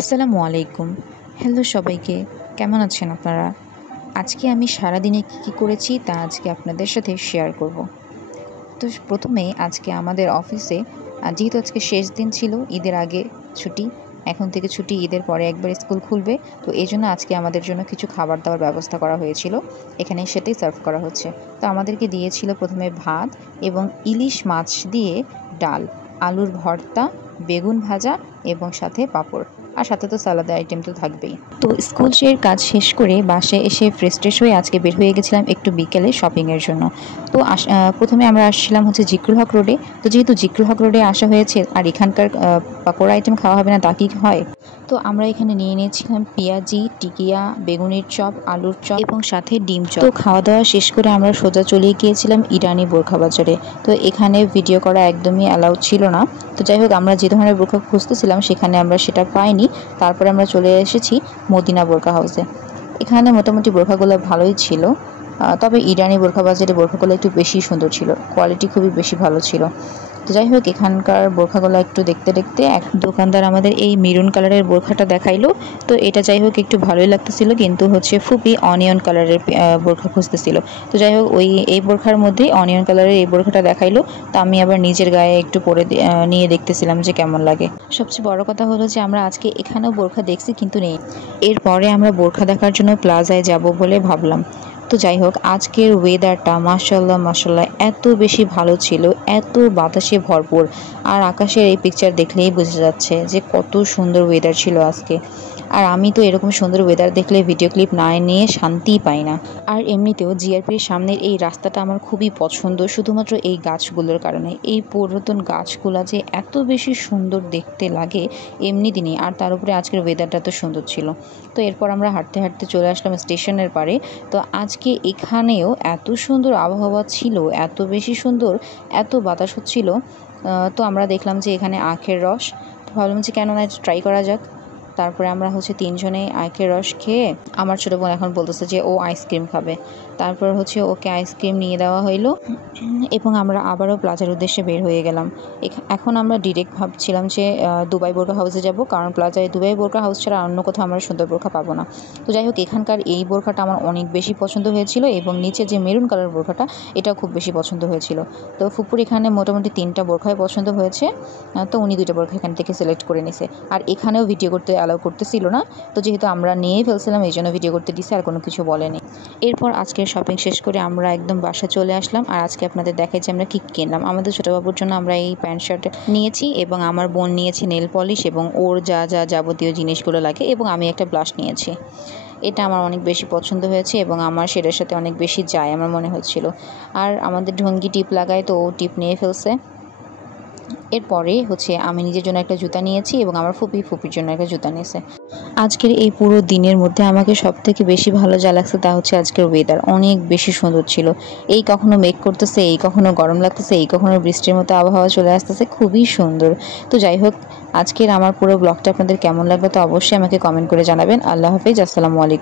আসসালামু আলাইকুম। হ্যালো সবাইকে, কেমন আছেন আপনারা? আজকে আমি সারাদিনে কী করেছি তা আজকে আপনাদের সাথে শেয়ার করব। তো প্রথমে আজকে আমাদের অফিসে যেহেতু আজকে শেষ দিন ছিল, ঈদের আগে ছুটি, এখন থেকে ছুটি, ঈদের পরে একবার স্কুল খুলবে। তো এজন্য আজকে আমাদের জন্য কিছু খাবার দাবার ব্যবস্থা করা হয়েছিল, এখানে সেটাই সার্ভ করা হচ্ছে। তো আমাদেরকে দিয়েছিল প্রথমে ভাত এবং ইলিশ মাছ দিয়ে ডাল, আলুর ভর্তা, বেগুন ভাজা এবং সাথে পাঁপড়, আর সাথে তো সালাদের আইটেম তো থাকবেই। তো স্কুল কাজ শেষ করে বাসায় এসে ফ্রেশ ট্রেশ হয়ে আজকে বের হয়ে গেছিলাম একটু বিকেলে শপিংয়ের জন্য। তো প্রথমে আমরা আসছিলাম হচ্ছে জিকরুল হক রোডে। তো যেহেতু জিকরুল হক রোডে আসা হয়েছে আর এখানকার পাকোড়া আইটেম খাওয়া হবে না তা কি হয়, তো আমরা এখানে নিয়ে নিয়েছিলাম পেঁয়াজি, টিকিয়া, বেগুনের চপ, আলুর চপ এবং সাথে ডিম চপ। তো খাওয়া দাওয়া শেষ করে আমরা সোজা চলে গিয়েছিলাম ইরানি বোরখা বাজারে। তো এখানে ভিডিও করা একদমই অ্যালাউড ছিল না। তো যাই হোক, আমরা যে ধরনের বোরখা খুঁজতেছিলাম সেখানে আমরা সেটা পাইনি। তারপরে আমরা চলে এসেছি মদিনা বোরখা হাউসে। এখানে মোটামুটি বোরখাগুলো ভালোই ছিল, তবে ইরানি বোরখা বাজারে বোরখাগুলো একটু বেশি সুন্দর ছিল, কোয়ালিটি খুবই বেশি ভালো ছিল। তো যাই হোক, এখানকার বোরখাগুলো একটু দেখতে দেখতে এক দোকানদার আমাদের এই মেরুন কালারের বোরখাটা দেখাইলো। তো এটা যাই হোক একটু ভালোই লাগতেছিল, কিন্তু হচ্ছে ফুপি অনিয়ন কালারের বোরখা খুঁজতেছিল। তো যাই হোক, এই বোরখার মধ্যে অনিয়ন কালারের এই বোরখাটা দেখাইলো। তো আমি আবার নিজের গায়ে একটু পরে নিয়ে দেখতেছিলাম যে কেমন লাগে। সবচেয়ে বড় কথা হলো যে আমরা আজকে এখানেও বোরখা দেখছি কিন্তু নেই। এরপরে আমরা বোরখা দেখার জন্য প্লাজায় যাব বলে ভাবলাম। তো যাই হোক, আজকের ওয়েদারটা মাশাল্লাহ মাশাল্লাহ এত বেশি ভালো ছিল, এত বাতাসে ভরপুর, আর আকাশের এই পিকচার দেখলেই বোঝা যাচ্ছে যে কত সুন্দর ওয়েদার ছিল আজকে। আর আমি তো এরকম সুন্দর ওয়েদার দেখলে ভিডিও ক্লিপ না নিয়ে শান্তিই পাই না। আর এমনিতেও জিআরপির সামনের এই রাস্তাটা আমার খুবই পছন্দ, শুধুমাত্র এই গাছগুলোর কারণে। এই পুরাতন গাছগুলা যে এত বেশি সুন্দর দেখতে লাগে এমনি দিনে, আর তার উপরে আজকের ওয়েদারটা তো সুন্দর ছিল। তো এরপর আমরা হাঁটতে হাঁটতে চলে আসলাম স্টেশনের পাড়ে। তো আজকে এখানেও এত সুন্দর আবহাওয়া ছিল, এত বেশি সুন্দর, এত বাতাস হচ্ছিল। তো আমরা দেখলাম যে এখানে আখের রস, তো ভাবলাম যে কেন না ট্রাই করা যাক। তারপরে আমরা হচ্ছে তিনজনেই আখের রস খেয়ে, আমার ছোটো বোন এখন বলতেছে যে ও আইসক্রিম খাবে। তারপর হচ্ছে ওকে আইসক্রিম নিয়ে দেওয়া হইলো এবং আমরা আবারও প্লাজার উদ্দেশ্যে বের হয়ে গেলাম। এখন আমরা ডিরেক্ট ভাবছিলাম যে দুবাই বোরখা হাউসে যাব, কারণ প্লাজায় দুবাই বোরখা হাউস ছাড়া অন্য কোথাও আমরা সুন্দর বোরখা পাবো না। তো যাই হোক, এখানকার এই বোরখাটা আমার অনেক বেশি পছন্দ হয়েছিল এবং নিচে যে মেরুন কালার বোরখাটা এটাও খুব বেশি পছন্দ হয়েছিল। তো ফুপুর এখানে মোটামুটি 3টা বোরখাই পছন্দ হয়েছে। তো উনি 2টা বোরখা এখান থেকে সিলেক্ট করে নিছে। আর এখানেও ভিডিও করতে অ্যালাউ করতেছিল না, তো যেহেতু আমরা নিয়েই ফেলছিলাম এই জন্য ভিডিও করতে দিছে, আর কোনো কিছু বলেনি। এরপর আজকের শপিং শেষ করে আমরা একদম বাসা চলে আসলাম। আর আজকে আপনাদের দেখাই যে আমরা কী কিনলাম। আমাদের ছোটো বাবুর জন্য আমরা এই প্যান্ট শার্ট নিয়েছি এবং আমার বোন নিয়েছে নেল পলিশ এবং ওর যা যা যাবতীয় জিনিসগুলো লাগে, এবং আমি একটা ব্লাশ নিয়েছি। এটা আমার অনেক বেশি পছন্দ হয়েছে এবং আমার সেটার সাথে অনেক বেশি যায় আমার মনে হচ্ছিল। আর আমাদের ঢঙ্গি টিপ লাগায়, তো ও টিপ নিয়ে ফেলছে। এরপরে হচ্ছে আমি নিজের জন্য একটা জুতা নিয়েছি এবং আমার ফুপির জন্য একটা জুতা নিয়েছে। আজকের এই পুরো দিনের মধ্যে আমাকে সবথেকে বেশি ভালো যা লাগছে তা হচ্ছে আজকের ওয়েদার অনেক বেশি সুন্দর ছিল। এই কখনো মেঘ করতেছে, এই কখনো গরম লাগতেছে, এই কখনো বৃষ্টির মতো আবহাওয়া চলে আসতেছে, খুবই সুন্দর। তো যাই হোক, আজকের আমার পুরো ব্লগটা আপনাদের কেমন লাগবে তো অবশ্যই আমাকে কমেন্ট করে জানাবেন। আল্লাহ হাফেজ, আসসালামু আলাইকুম।